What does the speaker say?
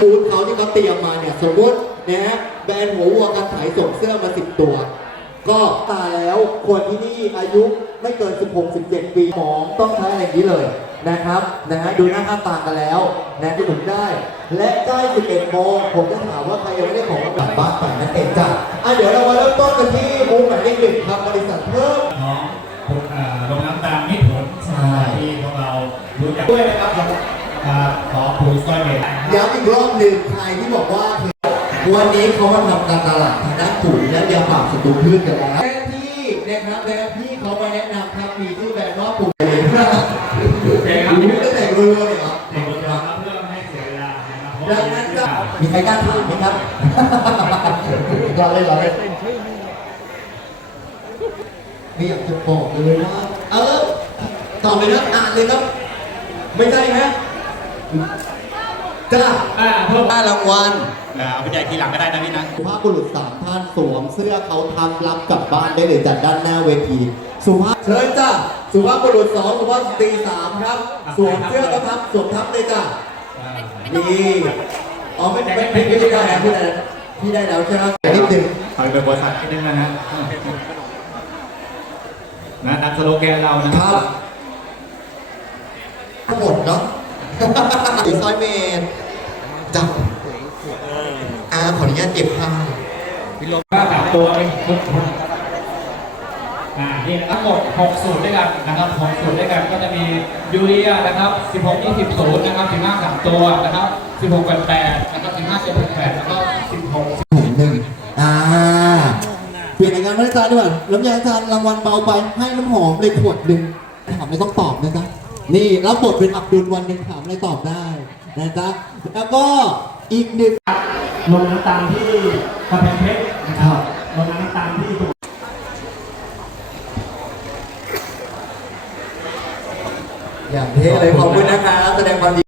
บูธเขาที่เขาเตรียมมาเนี่ยสมมตินะฮะแบรนด์หัววัวกันไถส่งเสื้อมาสิบตัว ก็ตายแล้วคนที่นี่อายุไม่เกิน 16 17 ปีหมองต้องใช้อะไรอย่างนี้เลยนะครับนะฮะดูหน้าค่าตากันแล้วนะที่ผมได้ และใกล้11โมงผมจะถามว่าใครยังไม่ได้ของกลับบ้านไปนั่นเองจ้ะอะเดี๋ยวเรามาเริ่มต้นกันที่บูธหมายเลขหนึ่งครับบริษัทเพิ่มน้องผมอ่าลงน้ำตาลมิตรผลใช่ที่พวกเรารู้จักด้วยนะครับ อ่าขอปุ๋ยซอยเมดย้ำอีกรอบหนึ่งใครที่บอกว่าวันนี้เขามาทำการตลาดทางด้านปุ๋ยและยาปราบศัตรูพืชกันแล้วแบรนด์ที่นะครับแบรนด์ที่เขามาแนะนำครับมีชื่อแบรนด์ว่าปุ๋ยเลยครับโอเคครับรู้ตั้งแต่รู้เลยเหรอเด็กเราครับเพื่อไม่ให้เสียเวลานะครับเพราะดังนั้นก็มีใครกล้าถามไหมครับรอเลยรอเลยไม่อยากจะบอกเลยว่าเออตอบเลยนะอ่านเลยครับ ไม่ใช่ฮะ จ้าอ่าเพิ่มได้รางวัลอ่าเอาไปแจกทีหลังก็ได้นะพี่นะ สุภาพบุรุษสามท่านสวมเสื้อเขาทำรับกลับบ้านได้เลยจากด้านหน้าเวที สุภาพเชิญจ้าสุภาพบุรุษสองสุภาพสตรีสามครับ สวมเสื้อเขาทับสวมทับเลยจ้านี่อ๋อไม่ไม่ไม่ไม่ได้แล้วพี่ได้แล้วพี่ได้แล้วใช่ไหมนิดนึงขอเป็นบริษัทนิดนึงนะฮะนะตามสโลแกนเรานะคครัรับบทั้งหมดเนาะ อีซอยเมนจับอ่าขออนุญาตเก็บผ้าพี่ลงก็สามตัวเองอ่านี่ทั้งหมด6สูตรด้วยกันนะครับ6สูตรด้วยกันก็จะมียูเรียนะครับ16 20ศูนย์นะครับ15 3ตัวนะครับ16 8 8นะครับ15 7 8แล้วก็16ถุงหนึ่งอ่าเปลี่ยนรายการพระอาจารย์ดีกว่าน้ำยาอาจารย์รางวัลเบาไปให้น้ำหอมเลยขวดหนึ่งถามไม่ต้องตอบนะจ๊ะ นี่รับบทเป็นอับดุลวันหนึ่งถามอะไรตอบได้นะจ๊ะแล้วก็อีกหนึ่งลงน้ำตาลที่กำแพงเพชรนะครับลงน้ำตาลที่อย่างเท่เลยขอบคุณนะครับแสดงความดี